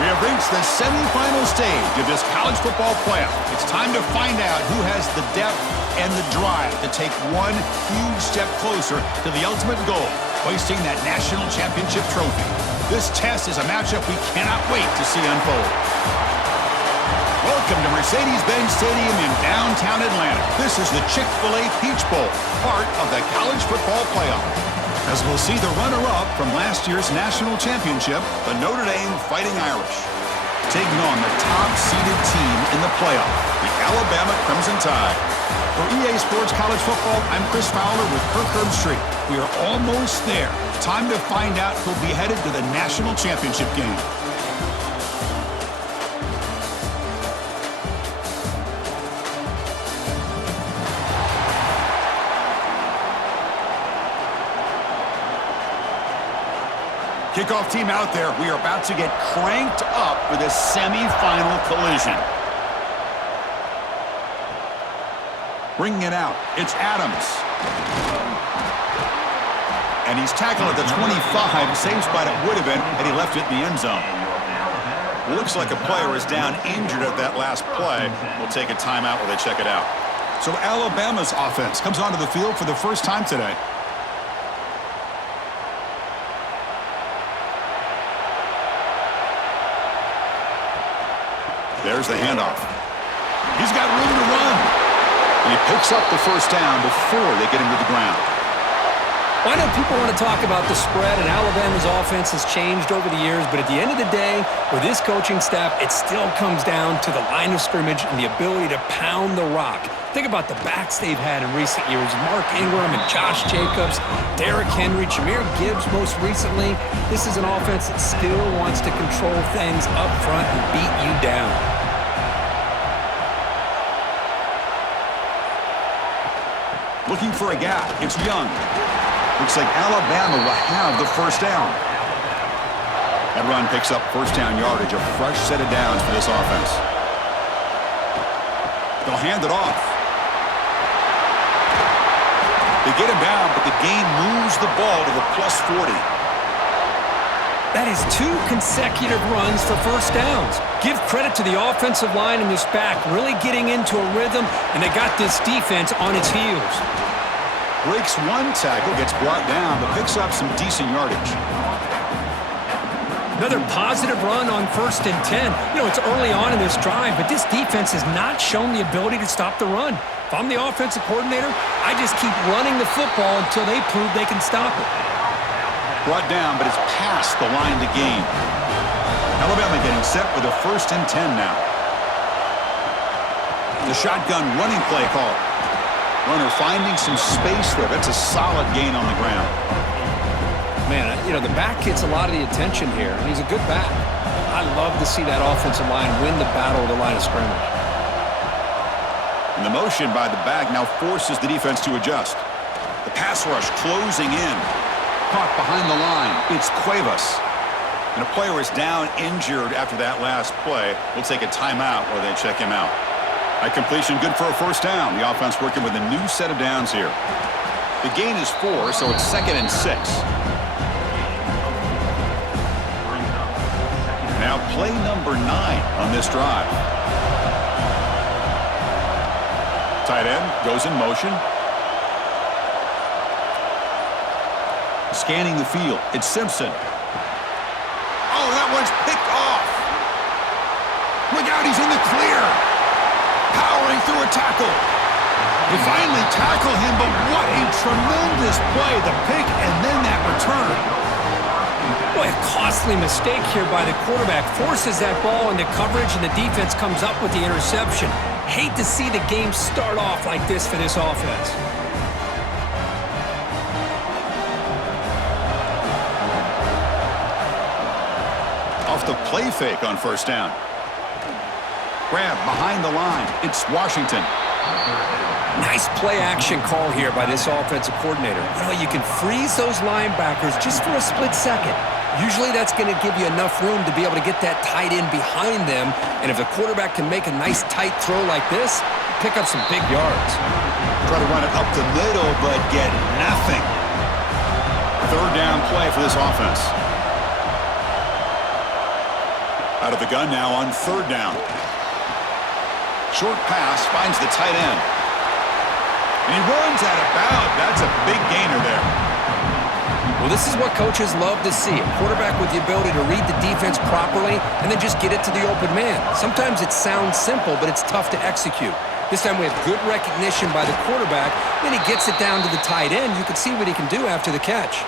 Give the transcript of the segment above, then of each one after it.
We have reached the semifinal stage of this college football playoff. It's time to find out who has the depth and the drive to take one huge step closer to the ultimate goal, hoisting that national championship trophy. This test is a matchup we cannot wait to see unfold. Welcome to Mercedes-Benz Stadium in downtown Atlanta. This is the Chick-fil-A Peach Bowl, part of the college football playoff. As we'll see the runner-up from last year's national championship, the Notre Dame Fighting Irish, taking on the top-seeded team in the playoff, the Alabama Crimson Tide. For EA Sports College Football, I'm Chris Fowler with Kirk Herbstreit. We are almost there. Time to find out who'll be headed to the national championship game. Kickoff team out there. We are about to get cranked up for this semifinal collision. Bringing it out, it's Adams. And he's tackled at the 25, same spot it would have been had he left it in the end zone. Looks like a player is down injured at that last play. We'll take a timeout while they check it out. So Alabama's offense comes onto the field for the first time today. There's the handoff. He's got room to run. And he picks up the first down before they get him to the ground. Well, I know people want to talk about the spread, and Alabama's offense has changed over the years, but at the end of the day, with this coaching staff, it still comes down to the line of scrimmage and the ability to pound the rock. Think about the backs they've had in recent years. Mark Ingram and Josh Jacobs, Derrick Henry, Jahmyr Gibbs most recently. This is an offense that still wants to control things up front and beat you down. Looking for a gap. It's Young. Looks like Alabama will have the first down. That run picks up first down yardage, a fresh set of downs for this offense. They'll hand it off. They get him down, but the gain moves the ball to the +40. That is 2 consecutive runs for first downs. Give credit to the offensive line in this back, really getting into a rhythm, and they got this defense on its heels. Breaks one tackle, gets brought down, but picks up some decent yardage. Another positive run on 1st and 10. You know, it's early on in this drive, but this defense has not shown the ability to stop the run. If I'm the offensive coordinator, I just keep running the football until they prove they can stop it. Brought down, but it's past the line to gain. Alabama getting set with a 1st and 10 now. The shotgun running play call. Runner finding some space there. That's a solid gain on the ground. Man, you know, the back gets a lot of the attention here, and he's a good back. I love to see that offensive line win the battle of the line of scrimmage. And the motion by the back now forces the defense to adjust. The pass rush closing in. Caught behind the line. It's Cuevas. And a player is down injured after that last play. We'll take a timeout while they check him out. That completion good for a first down. The offense working with a new set of downs here. The gain is 4, so it's 2nd and 6. Now play number 9 on this drive. Tight end goes in motion. Scanning the field. It's Simpson. Oh, that one's picked off. Look out, he's in the clear. Powering through a tackle. They finally tackle him, but what a tremendous play. The pick and then that return. Boy, a costly mistake here by the quarterback. Forces that ball into coverage, and the defense comes up with the interception. Hate to see the game start off like this for this offense. Off the play fake on first down. Grab behind the line. It's Washington. Nice play-action call here by this offensive coordinator. You know, you can freeze those linebackers just for a split second. Usually that's going to give you enough room to be able to get that tight end behind them. And if the quarterback can make a nice tight throw like this, pick up some big yards. Try to run it up the middle, but get nothing. 3rd down play for this offense. Out of the gun now on third down. Short pass finds the tight end. And he runs out of bounds. That's a big gainer there. Well, this is what coaches love to see. A quarterback with the ability to read the defense properly and then just get it to the open man. Sometimes it sounds simple, but it's tough to execute. This time we have good recognition by the quarterback. Then he gets it down to the tight end. You can see what he can do after the catch.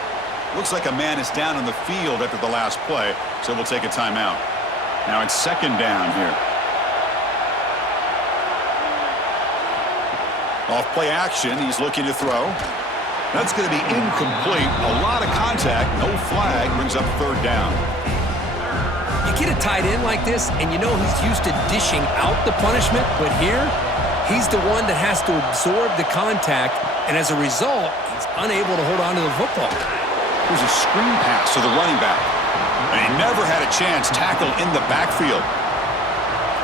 Looks like a man is down on the field after the last play, so we'll take a timeout. Now it's second down here. Off play action, he's looking to throw. That's going to be incomplete. A lot of contact, no flag, brings up third down. You get a tight end like this, and you know he's used to dishing out the punishment, but here, he's the one that has to absorb the contact, and as a result, he's unable to hold on to the football. Here's a screen pass to the running back. And he never had a chance tackled in the backfield.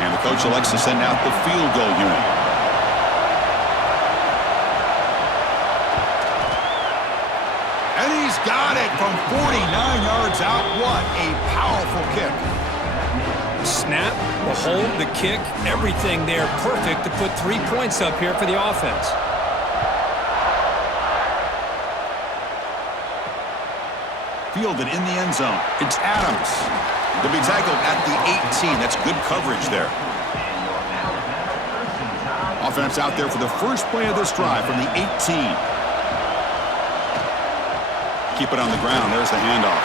And the coach elects to send out the field goal unit. And he's got it from 49 yards out. What a powerful kick. Snap, the hold, the kick, everything there perfect to put 3 points up here for the offense. Fielded in the end zone. It's Adams. He'll be tackled at the 18. That's good coverage there. Offense out there for the first play of this drive from the 18. Keep it on the ground. There's the handoff.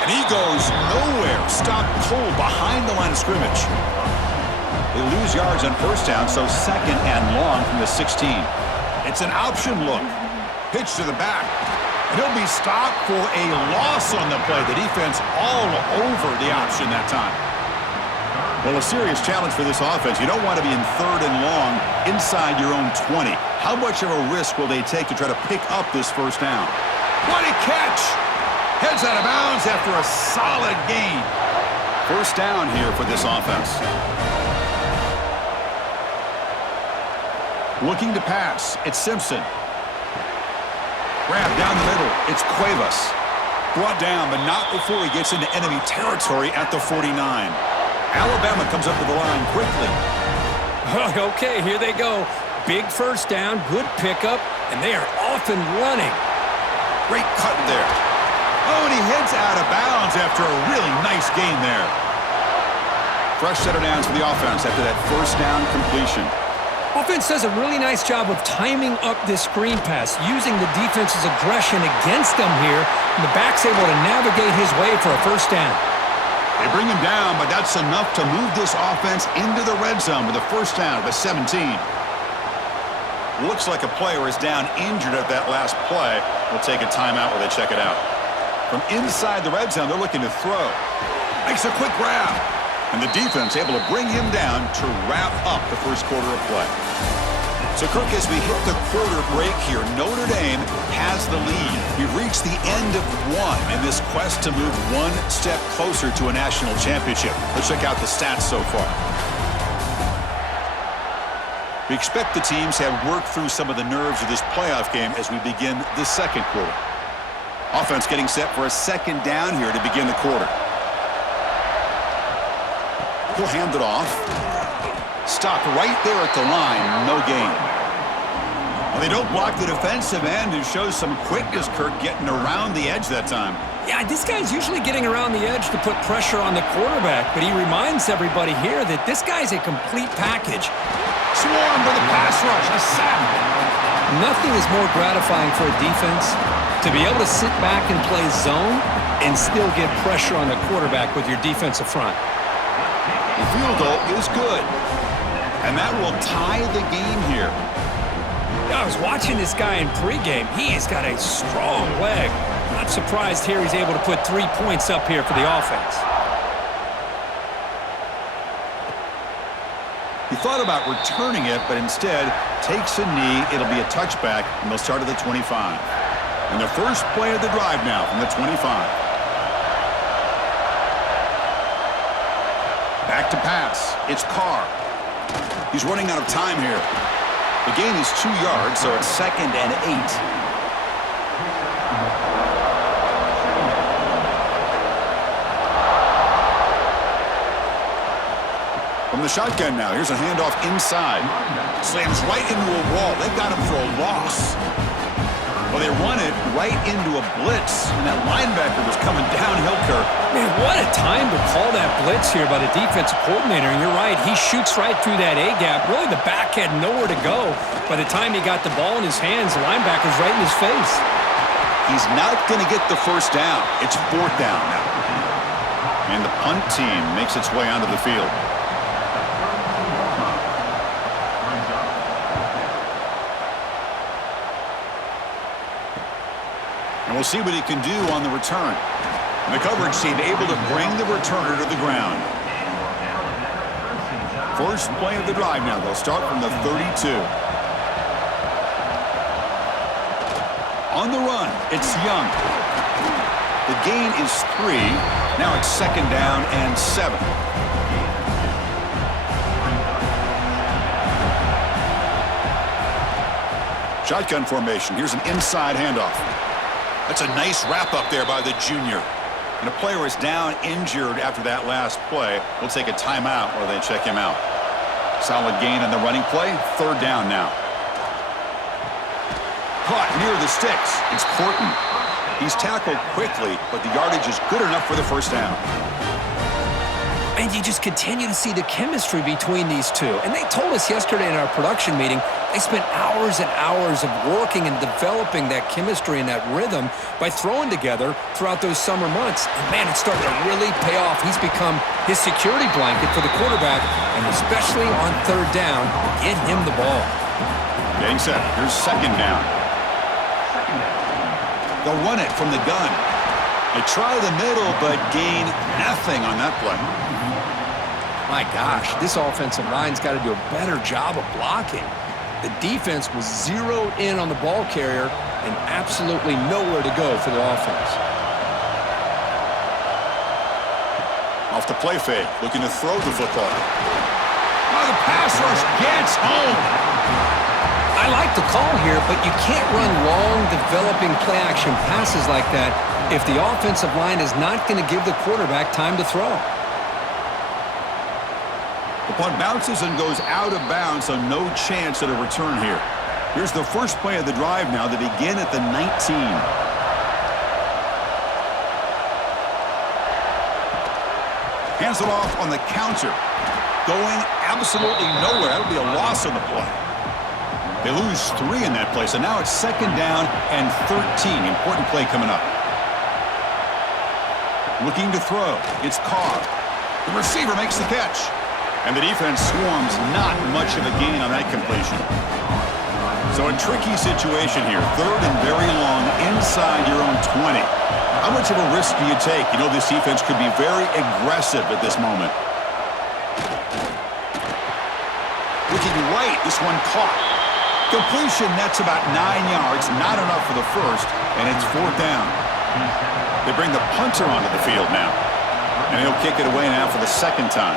And he goes nowhere. Stopped cold behind the line of scrimmage. They lose yards on first down, so second and long from the 16. It's an option look. Pitch to the back. And he'll be stopped for a loss on the play. The defense all over the option that time. Well, a serious challenge for this offense. You don't want to be in third and long inside your own 20. How much of a risk will they take to try to pick up this first down? What a catch! Heads out of bounds after a solid gain. First down here for this offense. Looking to pass. It's Simpson. Grab down the middle. It's Cuevas. Brought down, but not before he gets into enemy territory at the 49. Alabama comes up to the line quickly. Okay, here they go. Big first down, good pickup, and they are off and running. Great cut there. Oh, and he heads out of bounds after a really nice gain there. Fresh set of downs for the offense after that first down completion. Offense does a really nice job of timing up this screen pass, using the defense's aggression against them here, and the back's able to navigate his way for a first down. They bring him down, but that's enough to move this offense into the red zone with a first down at the 17. Looks like a player is down injured at that last play. We'll take a timeout while they check it out. From inside the red zone, they're looking to throw. Makes a quick grab. And the defense able to bring him down to wrap up the first quarter of play. So, Kirk, as we hit the quarter break here, Notre Dame has the lead. We've reached the end of one in this quest to move one step closer to a national championship. Let's check out the stats so far. We expect the teams have worked through some of the nerves of this playoff game as we begin the second quarter. Offense getting set for a second down here to begin the quarter. He'll hand it off. Stopped right there at the line. No gain. Well, they don't block the defensive end and shows some quickness, Kirk, getting around the edge that time. Yeah, this guy's usually getting around the edge to put pressure on the quarterback, but he reminds everybody here that this guy's a complete package. Swarmed with a pass rush. A sack. Nothing is more gratifying for a defense to be able to sit back and play zone and still get pressure on the quarterback with your defensive front. The field goal is good. And that will tie the game here. I was watching this guy in pregame. He has got a strong leg. Not surprised here he's able to put 3 points up here for the offense. He thought about returning it, but instead takes a knee. It'll be a touchback, and they'll start at the 25. And the first play of the drive now from the 25. Back to pass. It's Carr. He's running out of time here. The gain is 2 yards, so it's 2nd and 8. From the shotgun now, here's a handoff inside. Slams right into a wall. They've got him for a loss. Well, they run it right into a blitz, and that linebacker was coming downhill, Kirk. Man, what a time to call that blitz here by the defensive coordinator. And you're right, he shoots right through that A-gap. Really, the back had nowhere to go. By the time he got the ball in his hands, the linebacker's right in his face. He's not going to get the first down. It's fourth down now. And the punt team makes its way onto the field. And we'll see what he can do on the return. And the coverage team able to bring the returner to the ground. First play of the drive now. They'll start from the 32. On the run, it's Young. The gain is 3. Now it's second down and 7. Shotgun formation. Here's an inside handoff. That's a nice wrap-up there by the junior. And a player is down injured after that last play. We'll take a timeout while they check him out. Solid gain on the running play. Third down now. Caught near the sticks. It's Porton. He's tackled quickly, but the yardage is good enough for the first down. And you just continue to see the chemistry between these two. And they told us yesterday in our production meeting, they spent hours and hours of working and developing that chemistry and that rhythm by throwing together throughout those summer months. And, man, it's starting to really pay off. He's become his security blanket for the quarterback, and especially on third down, get him the ball. Getting set. Here's second down. They'll run it from the gun. They try the middle, but gain nothing on that play. My gosh, this offensive line's got to do a better job of blocking. The defense was zeroed in on the ball carrier and absolutely nowhere to go for the offense. Off the play fake, looking to throw the football. Oh, the pass rush gets home. I like the call here, but you can't run long, developing play-action passes like that if the offensive line is not going to give the quarterback time to throw. The punt bounces and goes out of bounds, so no chance at a return here. Here's the first play of the drive now. They begin at the 19. Hands it off on the counter. Going absolutely nowhere. That'll be a loss on the play. They lose 3 in that play, so now it's second down and 13. Important play coming up. Looking to throw. It's Carr. The receiver makes the catch. And the defense swarms, not much of a gain on that completion. So a tricky situation here. Third and very long inside your own 20. How much of a risk do you take? You know this defense could be very aggressive at this moment. Looking right, this one caught. Completion nets about 9 yards, not enough for the first, and it's fourth down. They bring the punter onto the field now, and he'll kick it away now for the second time.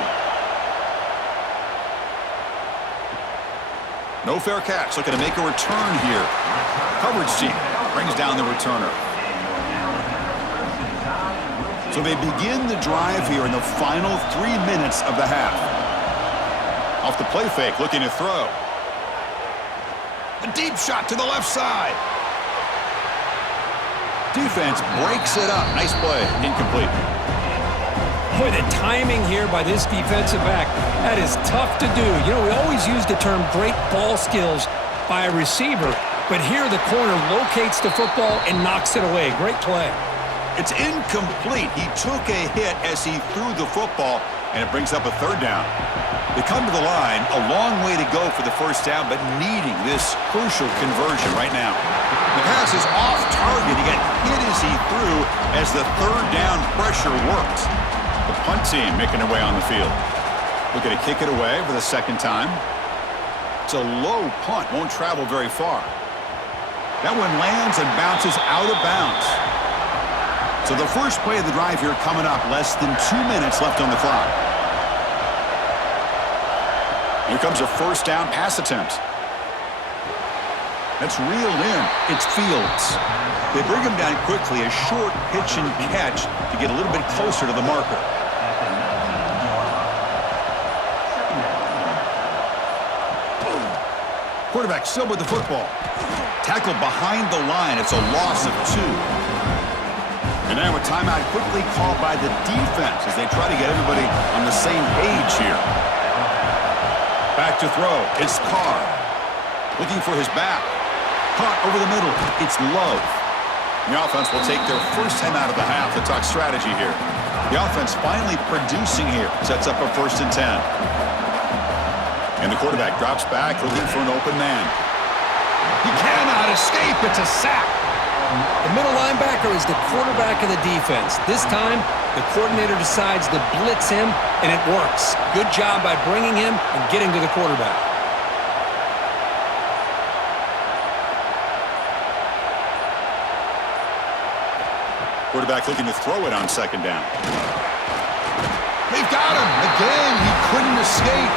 No fair catch, looking to make a return here. Coverage team brings down the returner. So they begin the drive here in the final 3 minutes of the half. Off the play fake, looking to throw. A deep shot to the left side. Defense breaks it up. Nice play. Incomplete. Boy, the timing here by this defensive back, that is tough to do. You know, we always use the term great ball skills by a receiver, but here the corner locates the football and knocks it away. Great play. It's incomplete. He took a hit as he threw the football, and it brings up a third down. They come to the line, a long way to go for the first down, but needing this crucial conversion right now. The pass is off target. He got hit as he threw as the third down pressure worked. The punt team making their way on the field. Looking to kick it away for the second time. It's a low punt, won't travel very far. That one lands and bounces out of bounds. So the first play of the drive here coming up, less than 2 minutes left on the clock. Here comes a first down pass attempt. That's reeled in. It's Fields. They bring him down quickly, a short pitch and catch to get a little bit closer to the marker. Quarterback still with the football. Tackled behind the line. It's a loss of 2. And now a timeout quickly called by the defense as they try to get everybody on the same page here. Back to throw. It's Carr. Looking for his back. Caught over the middle. It's Love. The offense will take their first time out of the half to talk strategy here. The offense finally producing here. Sets up a 1st and 10. And the quarterback drops back looking for an open man. He cannot escape. It's a sack. The middle linebacker is the quarterback of the defense. This time, the coordinator decides to blitz him, and it works. Good job by bringing him and getting to the quarterback. Quarterback looking to throw it on 2nd down. They've got him. Again, he couldn't escape.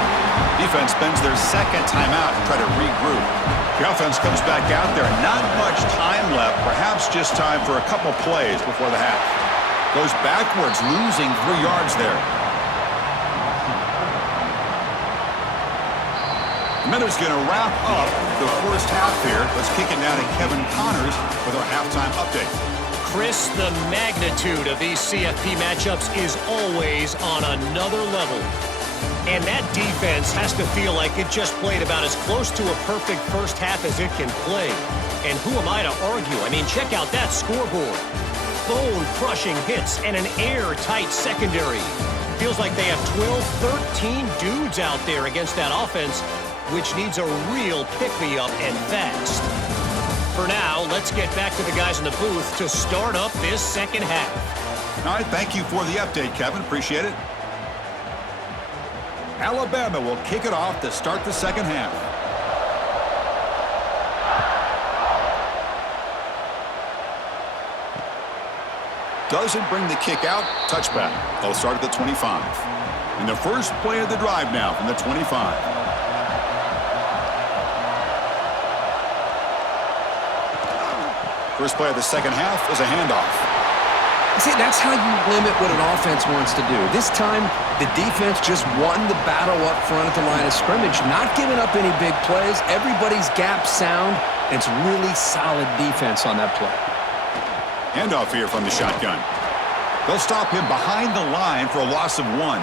Defense spends their 2nd timeout to try to regroup. The offense comes back out there. Not much time left. Perhaps just time for a couple plays before the half. Goes backwards, losing 3 yards there. The Miners going to wrap up the first half here. Let's kick it now to Kevin Connors with our halftime update. Chris, the magnitude of these CFP matchups is always on another level. And that defense has to feel like it just played about as close to a perfect first half as it can play. And who am I to argue? I mean, check out that scoreboard. Bone-crushing hits and an airtight secondary. Feels like they have 12, 13 dudes out there against that offense, which needs a real pick-me-up and fast. For now, let's get back to the guys in the booth to start up this second half. All right, thank you for the update, Kevin. Appreciate it. Alabama will kick it off to start the second half. Doesn't bring the kick out. Touchback. They'll start at the 25. And the first play of the drive now from the 25. First play of the second half is a handoff. See, that's how you limit what an offense wants to do. This time, the defense just won the battle up front at the line of scrimmage, not giving up any big plays. Everybody's gap sound, and it's really solid defense on that play. Handoff here from the shotgun. They'll stop him behind the line for a loss of 1.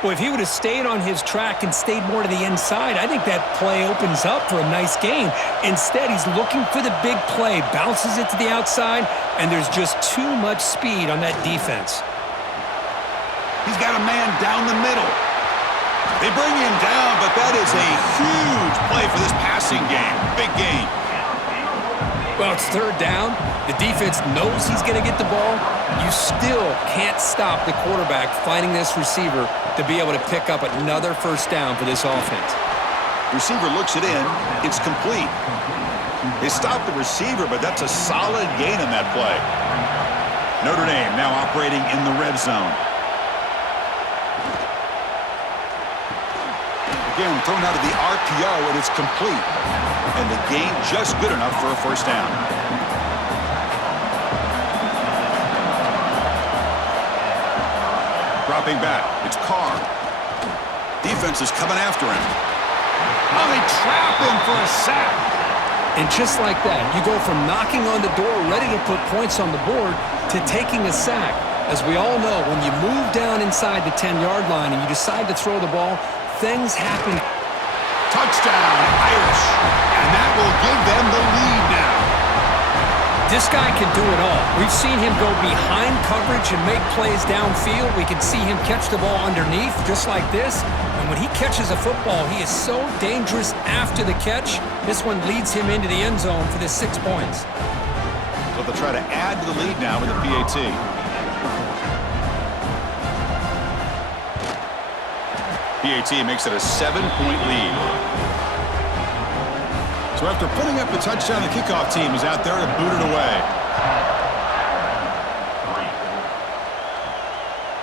Well, if he would have stayed on his track and stayed more to the inside, I think that play opens up for a nice gain. Instead, he's looking for the big play, bounces it to the outside, and there's just too much speed on that defense. He's got a man down the middle. They bring him down, but that is a huge play for this passing game. Big gain. Well, it's 3rd down. The defense knows he's going to get the ball. You still can't stop the quarterback finding this receiver to be able to pick up another first down for this offense. Receiver looks it in. It's complete. They stopped the receiver, but that's a solid gain on that play. Notre Dame now operating in the red zone. Again, thrown out of the RPO, and it's complete. And the gain just good enough for a first down. Dropping back, it's Carr. Defense is coming after him. Oh, they trap him for a sack. And just like that, you go from knocking on the door, ready to put points on the board, to taking a sack. As we all know, when you move down inside the 10-yard line and you decide to throw the ball, things happen. Touchdown, Irish. And that will give them the lead now. This guy can do it all. We've seen him go behind coverage and make plays downfield. We can see him catch the ball underneath, just like this. And when he catches a football, he is so dangerous after the catch. This one leads him into the end zone for the 6 points. So they'll try to add to the lead now with the PAT. PAT makes it a 7-point lead. So after putting up the touchdown, the kickoff team is out there to boot it away.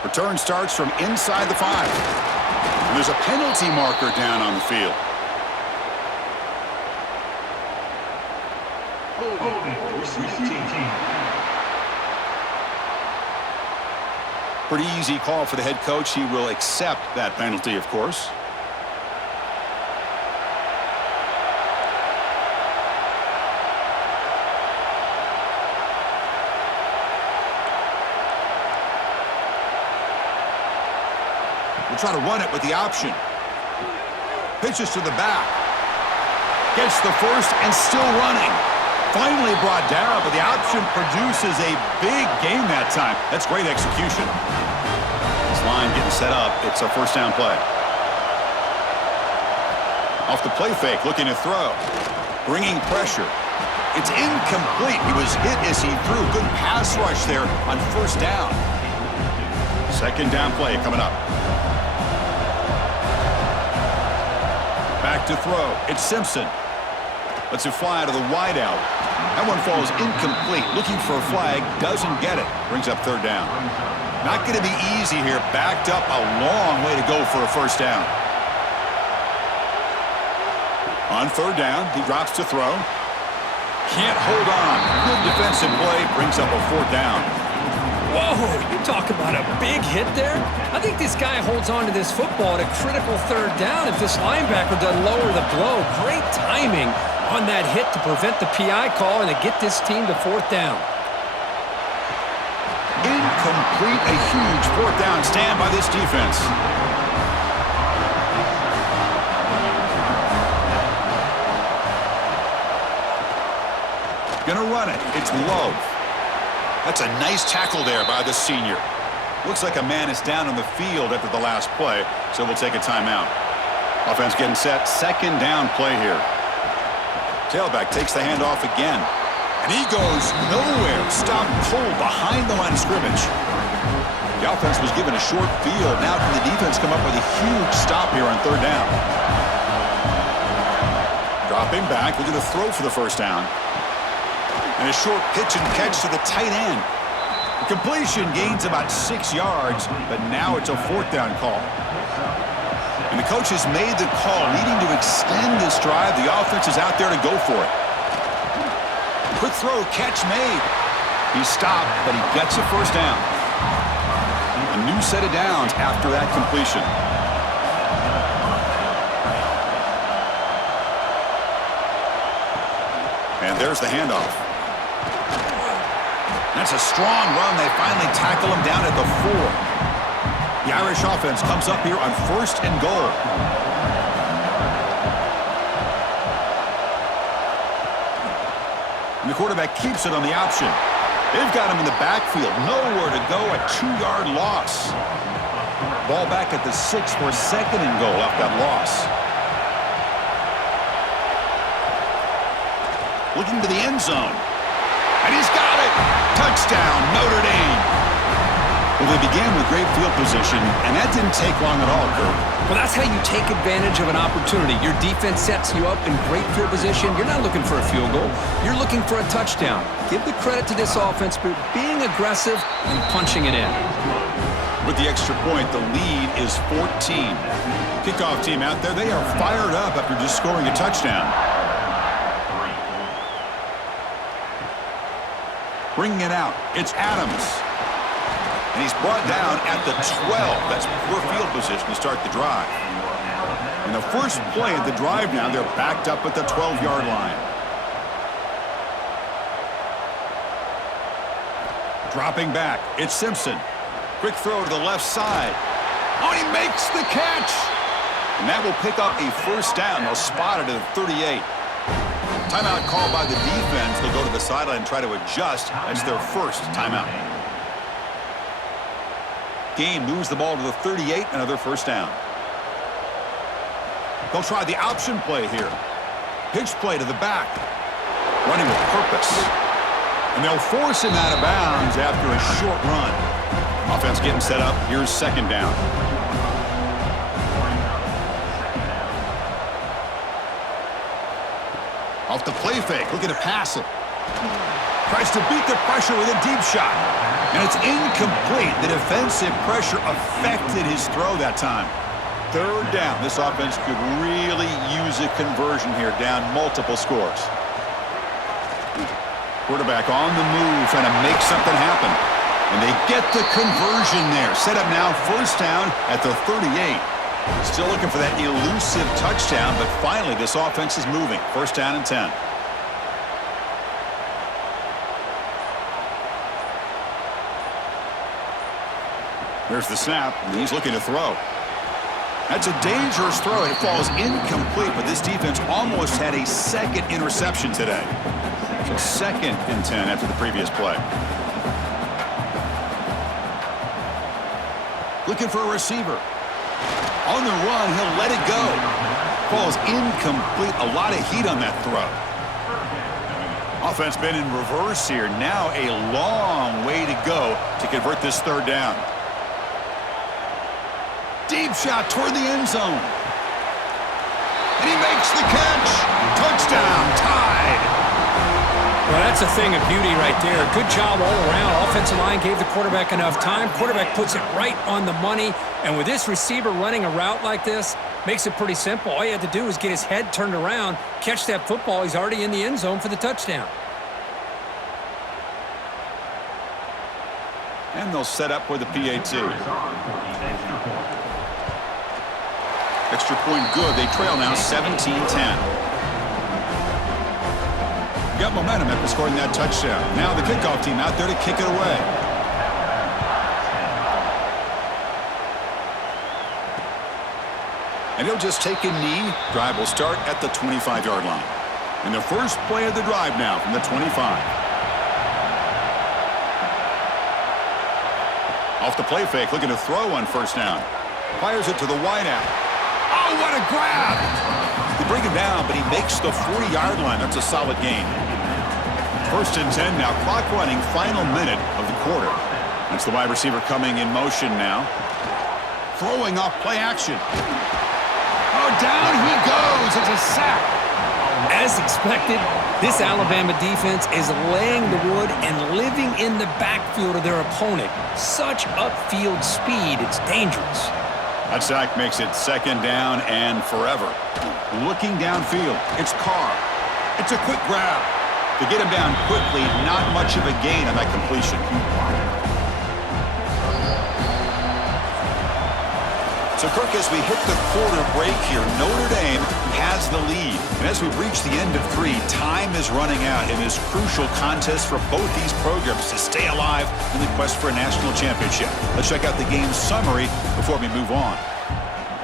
Return starts from inside the 5. And there's a penalty marker down on the field. Pretty easy call for the head coach. He will accept that penalty, of course. We'll try to run it with the option. Pitches to the back. Gets the first and still running. Finally brought down, but the option produces a big gain that time. That's great execution. This line getting set up. It's a first down play. Off the play fake, looking to throw. Bringing pressure. It's incomplete. He was hit as he threw. Good pass rush there on first down. Second down play coming up. Back to throw. It's Simpson. Lets it fly out of the wideout. That one falls incomplete. Looking for a flag. Doesn't get it. Brings up third down. Not going to be easy here. Backed up a long way to go for a first down. On third down, he drops to throw. Can't hold on. Good defensive play. Brings up a fourth down. Whoa, you talk about a big hit there. I think this guy holds on to this football at a critical third down if this linebacker doesn't lower the blow. Great timing on that hit to prevent the PI call and to get this team to fourth down. Incomplete. A huge fourth down stand by this defense. Gonna run it. It's Love. That's a nice tackle there by the senior. Looks like a man is down on the field after the last play, so we'll take a timeout. Offense getting set. Second down play here. Tailback takes the handoff again. And he goes nowhere. Stopped cold behind the line of scrimmage. The offense was given a short field. Now can the defense come up with a huge stop here on third down? Dropping back. Looking to throw for the first down. And a short pitch and catch to the tight end. The completion gains about 6 yards, but now it's a fourth down call. And the coach has made the call, needing to extend this drive. The offense is out there to go for it. Quick throw, catch made. He stopped, but he gets a first down. A new set of downs after that completion. And there's the handoff. That's a strong run. They finally tackle him down at the 4. The Irish offense comes up here on first and goal. And the quarterback keeps it on the option. They've got him in the backfield. Nowhere to go. A 2-yard loss. Ball back at the 6 for second and goal off that loss. Looking to the end zone. And he's got it! Touchdown, Notre Dame! Well, they began with great field position, and that didn't take long at all, Kirk. Well, that's how you take advantage of an opportunity. Your defense sets you up in great field position. You're not looking for a field goal. You're looking for a touchdown. Give the credit to this offense for being aggressive and punching it in. With the extra point, the lead is 14. Kickoff team out there, they are fired up after just scoring a touchdown. Bringing it out, it's Adams. And he's brought down at the 12. That's poor field position to start the drive. And the first play of the drive now, they're backed up at the 12-yard line. Dropping back, it's Simpson. Quick throw to the left side. Oh, he makes the catch! And that will pick up a first down. They'll spot it at the 38. Timeout called by the defense. They'll go to the sideline and try to adjust. That's their first timeout. Game moves the ball to the 38. Another first down. They'll try the option play here. Pitch play to the back. Running with purpose. And they'll force him out of bounds after a short run. Offense getting set up. Here's second down. Off the play fake, looking to pass it. Tries to beat the pressure with a deep shot. And it's incomplete. The defensive pressure affected his throw that time. Third down. This offense could really use a conversion here, down multiple scores. Quarterback on the move, trying to make something happen. And they get the conversion there. Set up now, first down at the 38. Still looking for that elusive touchdown, but finally this offense is moving. First down and 10. There's the snap, and he's looking to throw. That's a dangerous throw. It falls incomplete, but this defense almost had a second interception today. So 2nd and 10 after the previous play. Looking for a receiver. On the run, he'll let it go. Falls incomplete. A lot of heat on that throw. Offense been in reverse here. Now a long way to go to convert this 3rd down. Deep shot toward the end zone. And he makes the catch. Touchdown, tied. Well, that's a thing of beauty right there. Good job all around. Offensive line gave the quarterback enough time. Quarterback puts it right on the money. And with this receiver running a route like this, makes it pretty simple. All you had to do is get his head turned around, catch that football. He's already in the end zone for the touchdown. And they'll set up for the PAT. Extra point good. They trail now 17-10. Got momentum after scoring that touchdown. Now the kickoff team out there to kick it away. And he'll just take a knee. Drive will start at the 25-yard line. And the first play of the drive now from the 25. Off the play fake, looking to throw on 1st down. Fires it to the wideout. Oh, what a grab! They bring him down, but he makes the 40-yard line. That's a solid gain. 1st and 10 now. Clock running, final minute of the quarter. That's the wide receiver coming in motion now. Throwing off play action. Oh, down he goes. It's a sack. As expected, this Alabama defense is laying the wood and living in the backfield of their opponent. Such upfield speed, it's dangerous. That sack makes it 2nd down and forever. Looking downfield, it's Carr. It's a quick grab. To get him down quickly, not much of a gain on that completion. So, Kirk, as we hit the quarter break here, Notre Dame has the lead. And as we reach the end of 3, time is running out in this crucial contest for both these programs to stay alive in the quest for a national championship. Let's check out the game summary before we move on.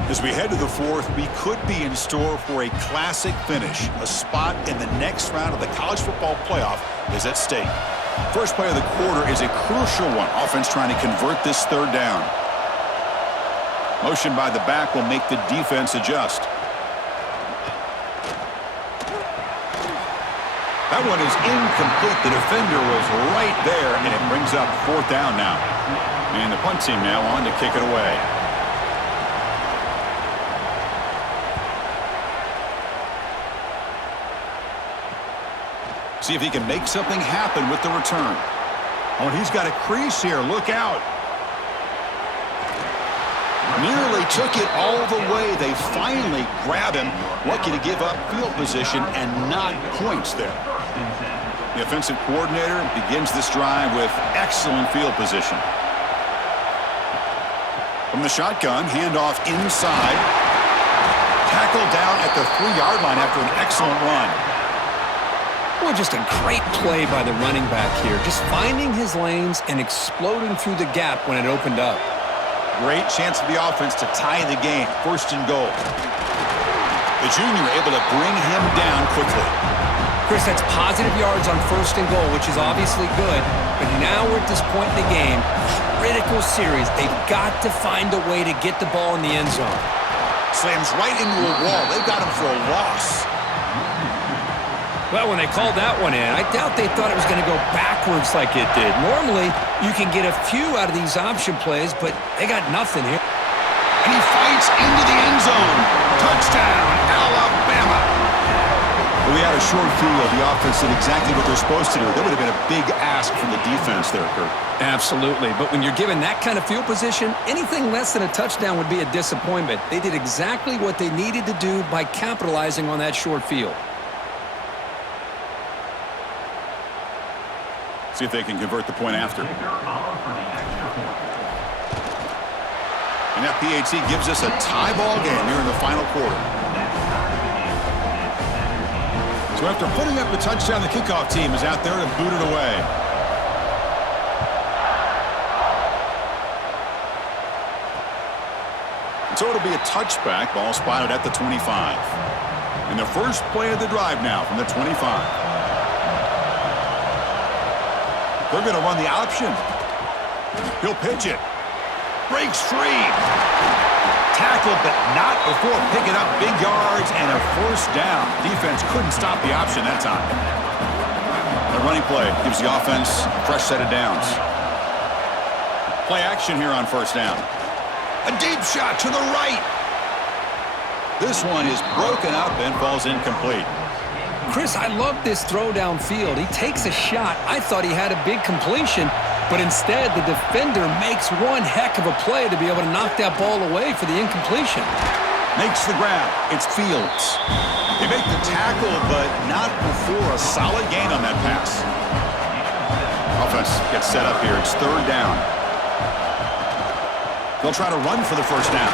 As we head to the 4th, we could be in store for a classic finish. A spot in the next round of the college football playoff is at stake. First play of the quarter is a crucial one. Offense trying to convert this 3rd down. Motion by the back will make the defense adjust. That one is incomplete. The defender was right there, and it brings up 4th down now. And the punt team now on to kick it away. See if he can make something happen with the return. Oh, and he's got a crease here. Look out. Nearly took it all the way. They finally grab him. Lucky to give up field position and not points there. The offensive coordinator begins this drive with excellent field position. From the shotgun, handoff inside. Tackled down at the 3-yard line after an excellent run. Well, just a great play by the running back here. Just finding his lanes and exploding through the gap when it opened up. Great chance for the offense to tie the game. 1st and goal. The junior able to bring him down quickly. Chris, that's positive yards on 1st and goal, which is obviously good. But now we're at this point in the game. Critical series. They've got to find a way to get the ball in the end zone. Slams right into a wall. They've got him for a loss. Well, when they called that one in, I doubt they thought it was going to go backwards like it did. Normally, you can get a few out of these option plays, but they got nothing here. And he fights into the end zone. Touchdown, Alabama. We had a short field. The offense did exactly what they're supposed to do. That would have been a big ask from the defense there, Kurt. Absolutely. But when you're given that kind of field position, anything less than a touchdown would be a disappointment. They did exactly what they needed to do by capitalizing on that short field. See if they can convert the point after. And that PAT gives us a tie ball game here in the final quarter. So after putting up the touchdown, the kickoff team is out there to boot it away. So it'll be a touchback, ball spotted at the 25. And the first play of the drive now from the 25. They're going to run the option. He'll pitch it. Breaks free. Tackled, but not before picking up big yards and a first down. Defense couldn't stop the option that time. The running play gives the offense a fresh set of downs. Play action here on first down. A deep shot to the right. This one is broken up and falls incomplete. Chris, I love this throw downfield. He takes a shot. I thought he had a big completion, but instead the defender makes one heck of a play to be able to knock that ball away for the incompletion. Makes the grab. It's Fields. They make the tackle, but not before a solid gain on that pass. Offense gets set up here. It's third down. They'll try to run for the first down.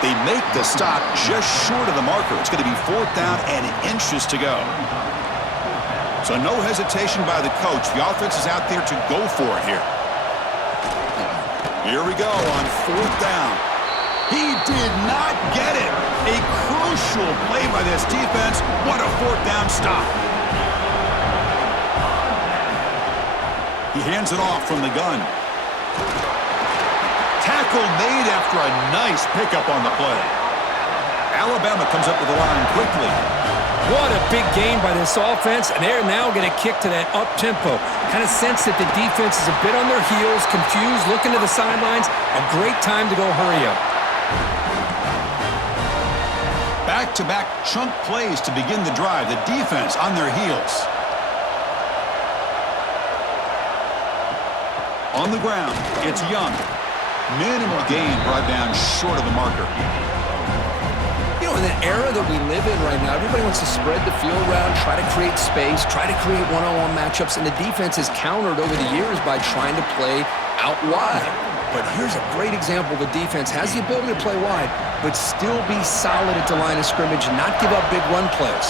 They make the stop just short of the marker. It's going to be fourth down and inches to go. So no hesitation by the coach. The offense is out there to go for it here. Here we go on fourth down. He did not get it. A crucial play by this defense. What a fourth down stop. He hands it off from the gun. Tackle made after a nice pickup on the play. Alabama comes up to the line quickly. What a big gain by this offense, and they're now going to kick to that up-tempo. Kind of sense that the defense is a bit on their heels, confused, looking to the sidelines. A great time to go hurry up. Back-to-back chunk plays to begin the drive. The defense on their heels. On the ground, it's Young. Minimal gain brought down short of the marker. You know, in the era that we live in right now, everybody wants to spread the field around, try to create space, try to create one-on-one matchups, and the defense has countered over the years by trying to play out wide. But here's a great example of a defense has the ability to play wide, but still be solid at the line of scrimmage and not give up big run plays.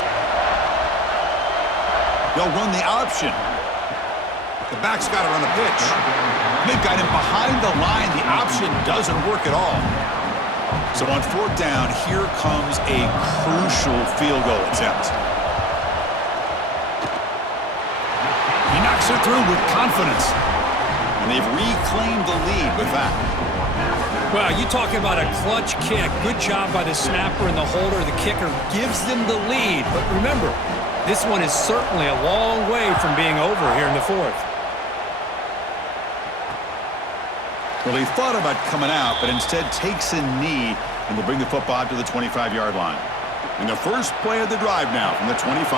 They'll run the option. The back's got it on the pitch. They've got him behind the line. The option doesn't work at all. So on fourth down, here comes a crucial field goal attempt. He knocks it through with confidence. And they've reclaimed the lead with that. Well, you talking about a clutch kick. Good job by the snapper and the holder. The kicker gives them the lead. But remember, this one is certainly a long way from being over here in the fourth. Well, he thought about coming out, but instead takes a knee and will bring the football to the 25-yard line. And the first play of the drive now from the 25.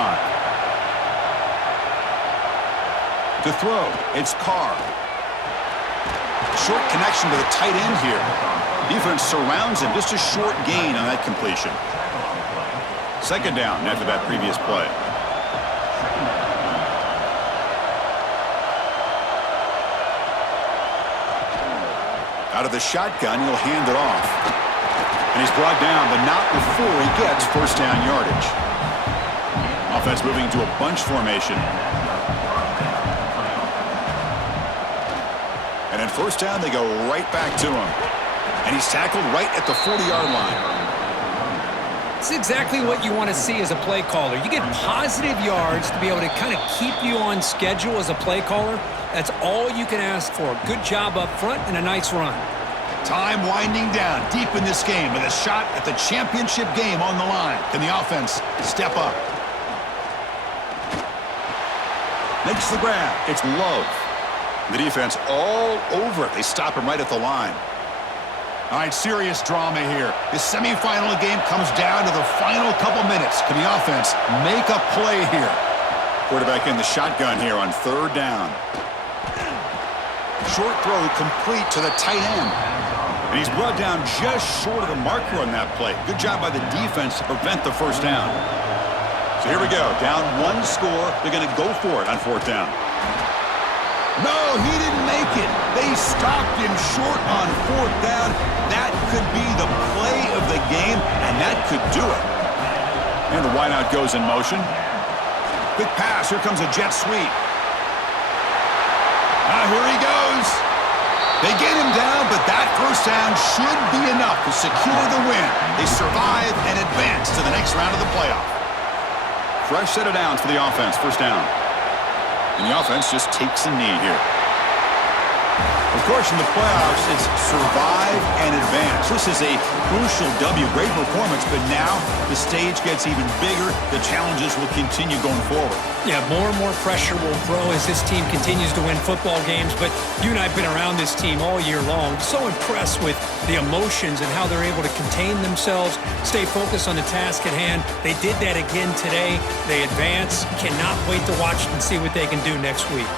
To throw, it's Carr. Short connection to the tight end here. Defense surrounds him. Just a short gain on that completion. Second down after that previous play. Out of the shotgun, he'll hand it off. And he's brought down, but not before he gets first down yardage. Offense moving to a bunch formation. And at first down, they go right back to him. And he's tackled right at the 40-yard line. It's exactly what you want to see as a play caller. You get positive yards to be able to kind of keep you on schedule as a play caller. That's all you can ask for. Good job up front and a nice run. Time winding down deep in this game with a shot at the championship game on the line. Can the offense step up? Makes the grab. It's Love. The defense all over it. They stop him right at the line. All right, serious drama here. The semifinal game comes down to the final couple minutes. Can the offense make a play here? Quarterback in the shotgun here on third down. Short throw complete to the tight end. And he's brought down just short of the marker on that play. Good job by the defense to prevent the first down. So here we go. Down one score. They're going to go for it on fourth down. No, he didn't make it. They stopped him short on fourth down. That could be the play of the game, and that could do it. And the wideout goes in motion. Quick pass. Here comes a jet sweep. Here he goes. They get him down, but that first down should be enough to secure the win. They survive and advance to the next round of the playoff. Fresh set of downs for the offense, first down. And the offense just takes a knee here. Of course, in the playoffs, it's survive and advance. This is a crucial W. Great performance, but now the stage gets even bigger. The challenges will continue going forward. Yeah, more and more pressure will grow as this team continues to win football games, but you and I have been around this team all year long. So impressed with the emotions and how they're able to contain themselves, stay focused on the task at hand. They did that again today. They advance. Cannot wait to watch and see what they can do next week.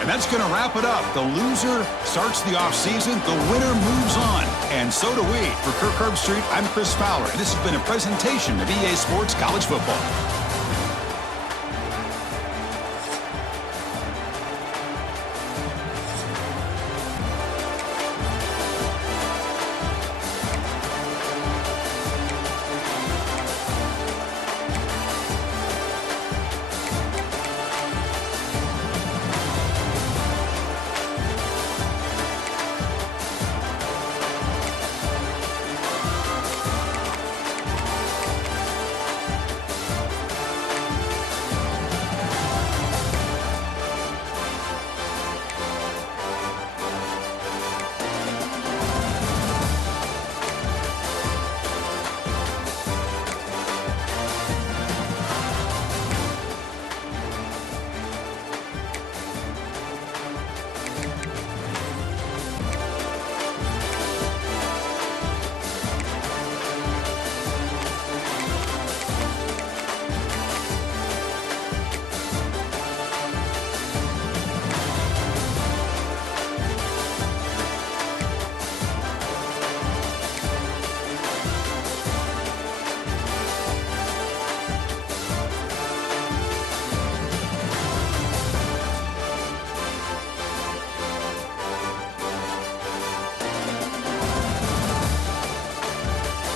And that's going to wrap it up. The loser starts the offseason. The winner moves on. And so do we. For Kirk Herbstreit, I'm Chris Fowler. And this has been a presentation of EA Sports College Football.